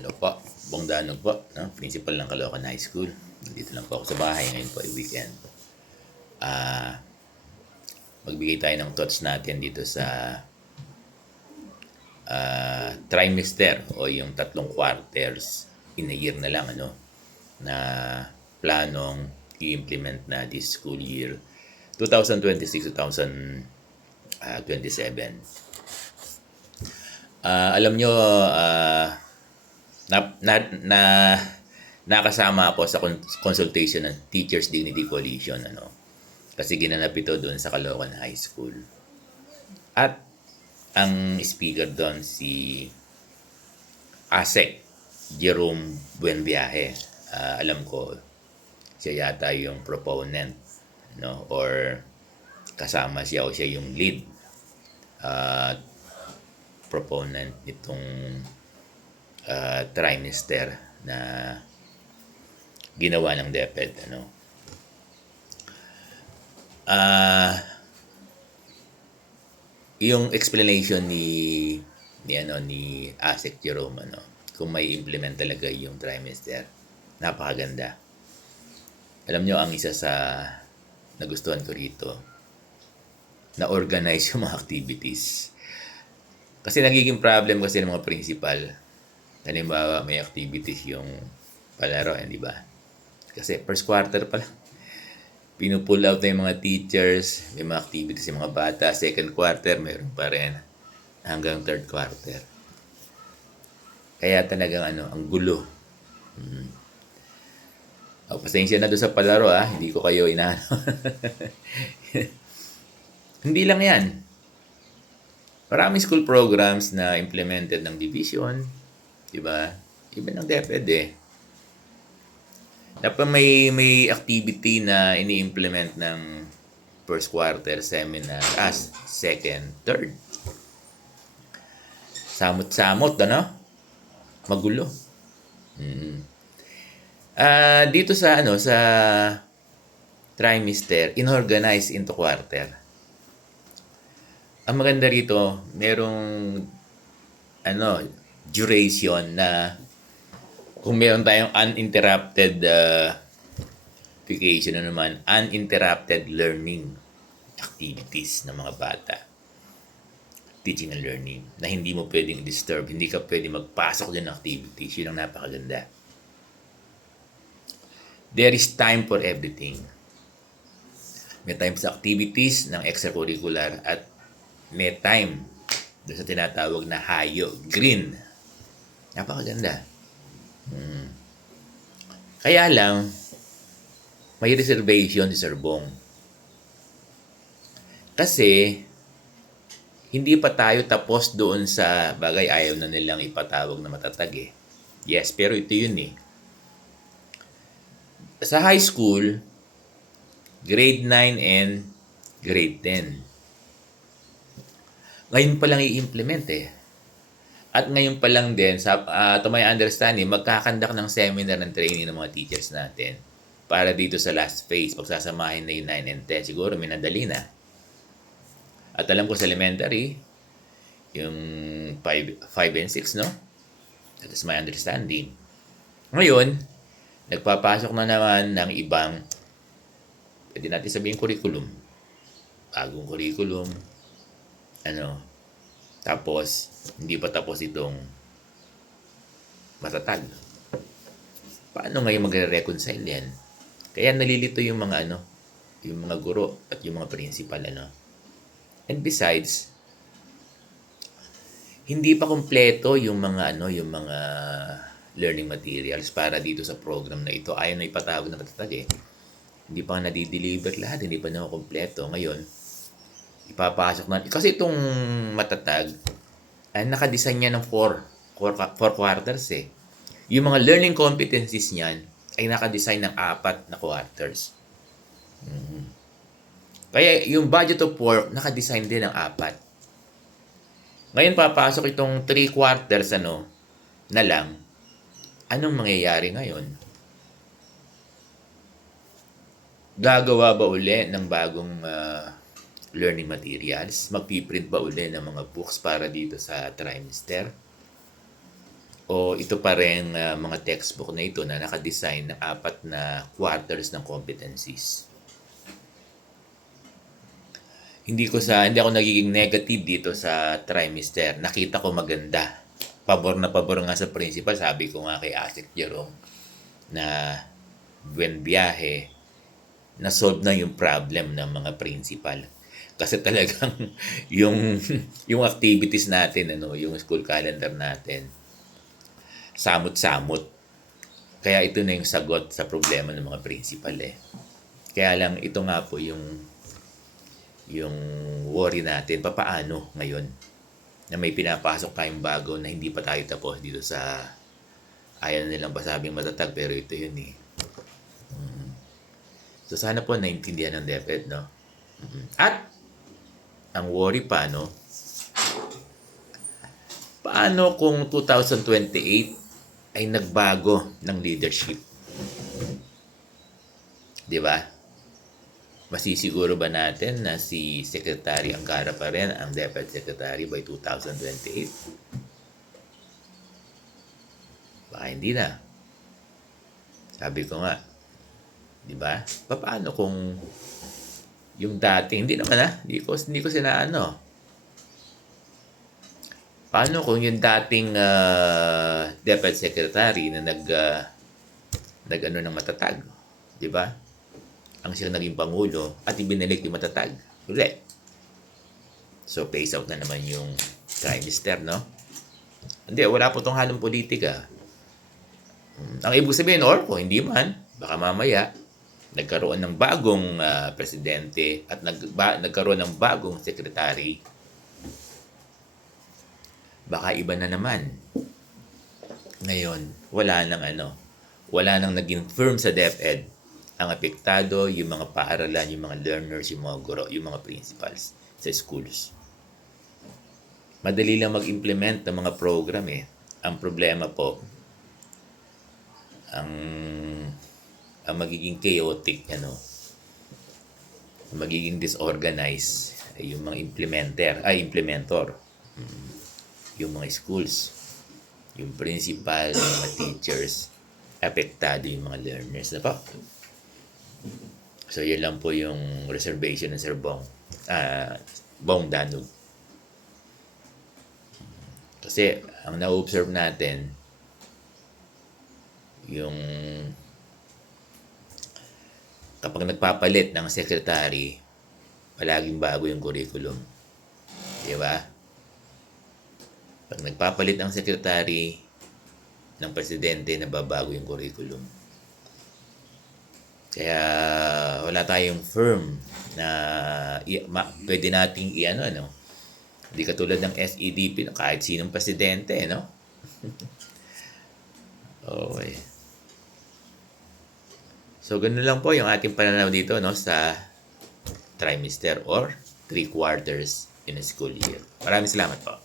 Hello po, Bong Danog po, no? Principal ng Caloocan High School. Dito lang po ako sa bahay, ngayon po ay weekend. Magbigay tayo ng thoughts natin dito sa trimester o yung tatlong quarters in a year na lang, ano, na planong i-implement na this school year 2026-2027. Alam nyo, na, na, na nakasama ako sa consultation ng Teachers Dignity Coalition, ano, kasi ginanap ito doon sa Caloocan High School. At ang speaker doon si ASEC Jerome Buenviaje. Alam ko siya yata yung proponent, no, or kasama siya o siya yung lead proponent nitong trimester na ginawa ng DepEd, ano. Yung explanation ni ASEC Jerome, ano, kung may implement talaga yung trimester, napakaganda. Alam nyo, ang isa sa nagustuhan ko rito, na-organize yung mga activities. Kasi nagiging problem kasi ng mga principal. Halimbawa, may activities yung palaro, di ba? Kasi first quarter pa lang, pinupull out na yung mga teachers, may mga activities yung mga bata. Second quarter, mayroon pa rin. Hanggang third quarter. Kaya talagang ang gulo. Pasensya na doon sa palaro, hindi ko kayo inaano. Hindi lang yan. Maraming school programs na implemented ng division, di ba? Even ng DepEd Dapat may activity na ini-implement ng first quarter seminar as second, third. Samot-samot, ano? Magulo. Dito sa sa trimester, inorganize into quarter. Ang maganda rito, merong duration na kung meron tayong uninterrupted vacation, naman uninterrupted learning activities ng mga bata, teaching and learning, na hindi mo pwedeng disturb, hindi ka pwedeng magpasok din ng activities. Yun ang napakaganda. There is time for everything. May time sa activities ng extracurricular at may time doon sa tinatawag na hayo, green. Napakaganda. Kaya lang, may reservation si Sir Bong. Kasi, hindi pa tayo tapos doon sa bagay, ayaw na nilang ipatawag na matatag Yes, pero ito yun Sa high school, grade 9 and grade 10. Ngayon pa lang i-implement At ngayon pa lang din, to my understanding, magkakandak ng seminar and training ng mga teachers natin para dito sa last phase, pagsasamahin na yung 9 and 10. Siguro minadali na. At alam ko sa elementary, yung 5 and 6, no? That is my understanding. Ngayon, nagpapasok na naman ng ibang, pwede natin sabihin curriculum. Bagong curriculum. Tapos, hindi pa tapos itong matatag. Paano ngayon magre-reconcile yan? Kaya nalilito yung mga yung mga guro at yung mga principal, And besides, hindi pa kumpleto yung mga yung mga learning materials para dito sa program na ito. Ayaw na ipatawag na matatag Hindi pa nadi-deliver lahat, hindi pa na kumpleto. Ngayon, ipapasok na. Kasi itong matatag, nakadesign niya ng 4 quarters Yung mga learning competencies niyan ay nakadesign ng 4 na quarters. Kaya yung budget of work, nakadesign din ng 4. Ngayon papasok itong 3 quarters na lang. Anong mangyayari ngayon? Gagawa ba uli ng bagong learning materials? Magpiprint ba uli ng mga books para dito sa trimester? O ito pa rin mga textbook na ito na nakadesign ng 4 na quarters ng competencies. Hindi ako nagiging negative dito sa trimester. Nakita ko maganda. Pabor na pabor nga sa principal. Sabi ko nga kay Asik Jerome na buen biyahe, na-solve na yung problem ng mga principal. Kasi talagang yung activities natin, yung school calendar natin, samot-samot. Kaya ito na yung sagot sa problema ng mga principal eh. Kaya lang ito nga po yung worry natin, papaano ngayon na may pinapasok tayong bago na hindi pa tayo tapos dito sa ayaw nilang basabing matatag pero ito yun eh. So sana po naintindihan ng DepEd, no? At ang worry pa, no? Paano kung 2028 ay nagbago ng leadership? 'Di ba? Masisiguro ba natin na si Secretary Angara pa rin ang DepEd Secretary by 2028? Baka hindi na. Sabi ko nga, 'di ba? Paano kung yung dating, hindi ko sinaano. Paano kung yung dating DepEd Secretary na nag-ano ng matatag, 'di ba? Ang siyang naging pangulo at ibinalik yung matatag. Ulit. So, phase out na naman yung trimester, no? Hindi, wala po tong halong politika. Ang ibig sabihin, or kung hindi man, baka mamaya, nagkaroon ng bagong presidente at nagkaroon ng bagong sekretary. Baka iba na naman. Ngayon, wala nang naging firm sa DepEd. Ang apektado, yung mga paaralan, yung mga learners, yung mga guro, yung mga principals sa schools. Madali lang mag-implement ng mga program eh. Ang problema po, ang magiging chaotic, magiging disorganized ay yung mga implementor, yung mga schools, yung principal, yung mga teachers, apektado yung mga learners na po. So, yun lang po yung reservation ng Sir Bong Danug. Kasi, ang na-observe natin, yung kapag nagpapalit ng secretary, palaging bago yung curriculum. Di ba? Pag nagpapalit ng secretary ng presidente, nababago yung curriculum. Kaya wala tayong firm na pwede nating Hindi katulad ng SEDP na kahit sinong presidente, no? Okay. So, ganun lang po yung ating pananaw dito, no, sa trimester or 3 quarters in a school year. Maraming salamat po.